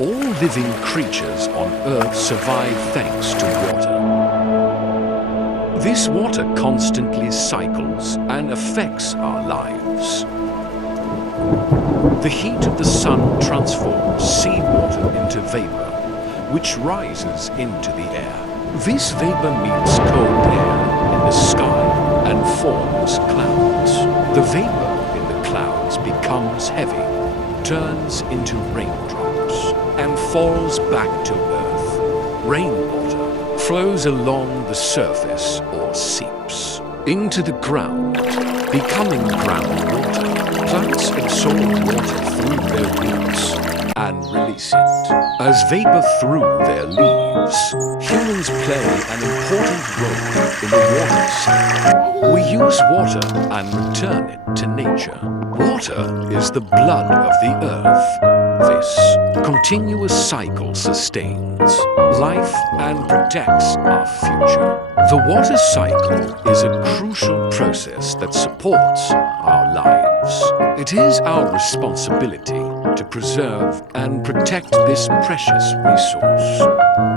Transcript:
All living creatures on Earth survive thanks to water. This water constantly cycles and affects our lives. The heat of the sun transforms seawater into vapor, which rises into the air. This vapor meets cold air in the sky and forms clouds. The vapor in the clouds becomes heavy, turns into raindrops, and falls back to earth. Rainwater flows along the surface or seeps into the ground, becoming groundwater. Plants absorb water through their roots and release it as vapor through their leaves. Humans play an important role in the water cycle. We use water and return it to nature. Water is the blood of the earth. This continuous cycle sustains life and protects our future. The water cycle is a crucial process that supports our lives. It is our responsibility to preserve and protect this precious resource.